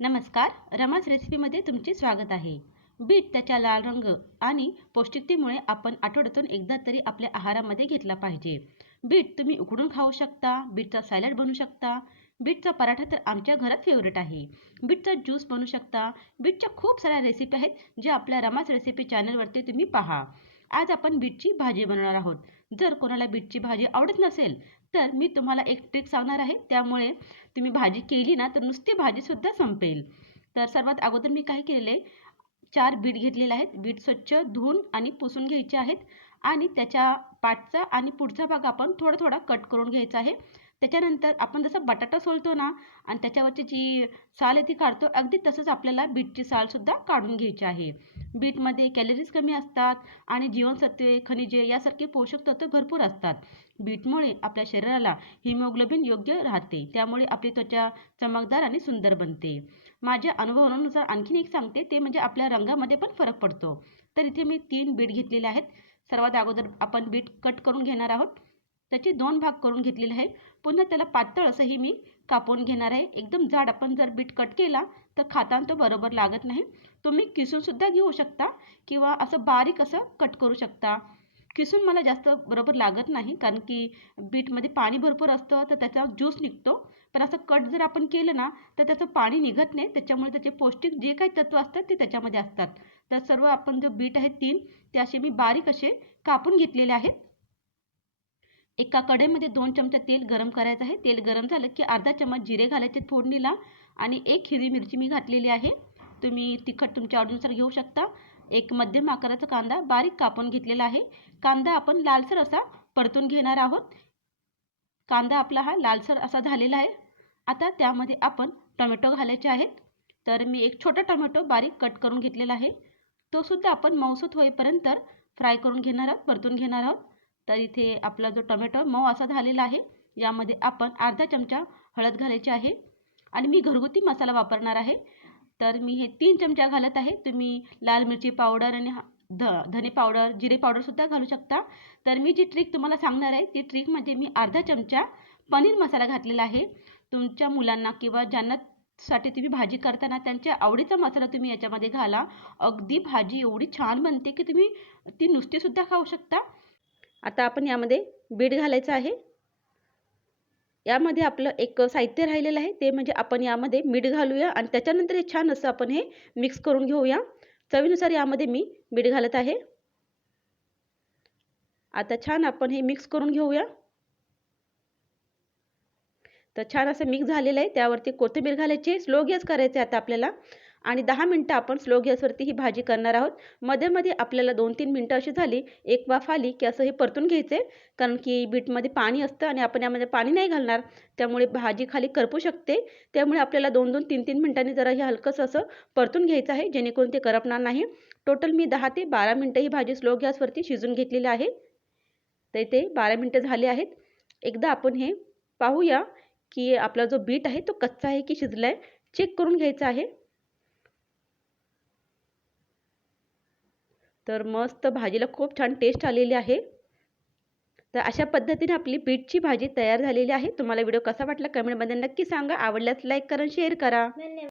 नमस्कार रमाज रेसिपीमध्ये तुमचे स्वागत आहे. बीट त्याच्या लाल रंग आणि पौष्टिकतेमुळे आपण आठवड्यातून एकदा तरी आपल्या आहारामध्ये घेतला पाहिजे. बीट तुम्ही उकडून खाऊ शकता बीटचा सॅलड बनवू शकता. बीटचा पराठा तर आमच्या घरात फेवरेट आहे. बीटचा ज्यूस बनवू शकता. बीटच्या खूप साऱ्या रेसिपी आहेत जे आपल्या रमाज रेसिपी चॅनलवरती तुम्ही पहा. आज आपण बीटची भाजी बनवणार आहोत. जर कोणाला बीटची भाजी आवडत नसेल तर मी तुम्हाला एक ट्रिक सांगणार आहे. त्यामुळे तुम्ही भाजी केली ना तर नुसती भाजीसुद्धा संपेल. तर सर्वात अगोदर मी काय केलेलं आहे? चार बीट घेतलेले आहेत. बीट स्वच्छ धुवून आणि पुसून घ्यायचे आहेत. आणि त्याच्या पाठचा आणि पुढचा भाग आपण थोडा थोडा कट करून घ्यायचा आहे. त्याच्यानंतर आपण जसं बटाटा सोलतो ना आणि त्याच्यावरची जी साल आहे ती काढतो अगदी तसंच आपल्याला बीटची सालसुद्धा काढून घ्यायची आहे. बीटमध्ये कॅलरीज कमी असतात आणि जीवनसत्वे खनिजे यासारखे पोषक तत्व भरपूर असतात. बीटमुळे आपल्या शरीराला हिमोग्लोबिन योग्य राहते त्यामुळे आपली त्वचा चमकदार आणि सुंदर बनते. माझ्या अनुभवानुसार आणखीन एक सांगते ते म्हणजे आपल्या रंगामध्ये पण फरक पडतो. तर इथे मी तीन बीट घेतलेले आहेत. सर्वात अगोदर आपण बीट कट करून घेणार आहोत. त्याचे दोन भाग करून घेतलेले आहे पुन्हा त्याला पातळ असंही मी कापून घेणार आहे. एकदम जाड आपण जर बीट कट केला तर खाताना तो बरोबर लागत नाही. तुम्ही किसूनसुद्धा घेऊ शकता किंवा असं बारीक असं कट करू शकता. किसून मला जास्त बरोबर लागत नाही कारण की बीटमध्ये पाणी भरपूर असतं तर त्याचा ज्यूस निघतो. पण असं कट जर आपण केलं ना तर त्याचं पाणी निघत नाही. त्याच्यामुळे त्याचे पौष्टिक जे काही तत्व असतात ते त्याच्यामध्ये असतात. तर सर्व आपण जो बीट आहे तीन ते असे मी बारीक असे कापून घेतलेले आहेत. एका कढईमध्ये दोन चमचा तेल गरम करायचं आहे. तेल गरम झालं की अर्धा चमच जिरे घालायचे फोडणीला आणि एक हिरवी मिरची मी घातलेली आहे. तुम्ही तिखट तुमच्या आवडीनुसार घेऊ शकता. एक मध्यम आकाराचा कांदा बारीक कापून घेतलेला आहे. कांदा आपण लालसर असा परतून घेणार आहोत. कांदा आपला हा लालसर असा झालेला आहे. आता त्यामध्ये आपण टोमॅटो घालायचे आहेत. तर मी एक छोटा टोमॅटो बारीक कट करून घेतलेला आहे. तो सुद्धा आपण मऊसूत होईपर्यंत फ्राय करून घेणार आहोत परतून घेणार आहोत. तर इथे आपला जो टोमॅटो मऊ असा झालेला आहे. यामध्ये आपण अर्धा चमचा हळद घालायची आहे. आणि मी घरगुती मसाला वापरणार आहे. तर मी हे तीन चमचा घालत आहे. तुम्ही लाल मिरची पावडर आणि ध धने पावडर जिरे पावडरसुद्धा घालू शकता. तर मी जी ट्रिक तुम्हाला सांगणार आहे ती ट्रिक म्हणजे मी अर्धा चमचा पनीर मसाला घातलेला आहे. तुमच्या मुलांना किंवा ज्यांना साठी तुम्ही भाजी करताना त्यांच्या आवडीचा मसाला तुम्ही याच्यामध्ये घाला. अगदी भाजी एवढी छान बनते की तुम्ही ती नुसतीसुद्धा खाऊ शकता. आता आपण यामध्ये बीट घालायचं आहे. यामध्ये आपलं एक साहित्य राहिलेलं आहे ते म्हणजे आपण यामध्ये मीठ घालूया आणि त्याच्यानंतर हे छान असं आपण हे मिक्स करून घेऊया. चवीनुसार यामध्ये मी मीठ घालत आहे. आता छान आपण हे मिक्स करून घेऊया. तर छान असं मिक्स झालेलं आहे त्यावरती कोथिंबीर घालायची स्लो गॅस करायचे आता आपल्याला. आणि दहा मिनटं आपण स्लो गॅसवरती ही भाजी करणार आहोत. मध्ये मध्ये आपल्याला दोन तीन मिनटं अशी झाली एक वाफ आली की असं हे परतून घ्यायचं. आहे कारण की बीटमध्ये पाणी असतं आणि आपण यामध्ये पाणी नाही घालणार त्यामुळे भाजी खाली करपू शकते. त्यामुळे आपल्याला दोन दोन तीन तीन मिनटांनी जरा हे हलकंसं असं परतून घ्यायचं आहे जेणेकरून ते करपणार नाही. टोटल मी दहा ते बारा मिनटं ही भाजी स्लो गॅसवरती शिजून घेतलेली आहे. तर ते बारा मिनटं झाले आहेत. एकदा आपण हे पाहूया की आपला जो बीट आहे तो कच्चा आहे की शिजला आहे चेक करून घ्यायचा आहे. तर मस्त भाजीला खूप छान टेस्ट आलेली आहे. तर अशा पद्धतीने आपली बीटची भाजी तयार झालेली आहे. तुम्हाला व्हिडिओ कसा वाटला कमेंटमध्ये नक्की सांगा. आवडल्यास लाईक करा शेअर करा.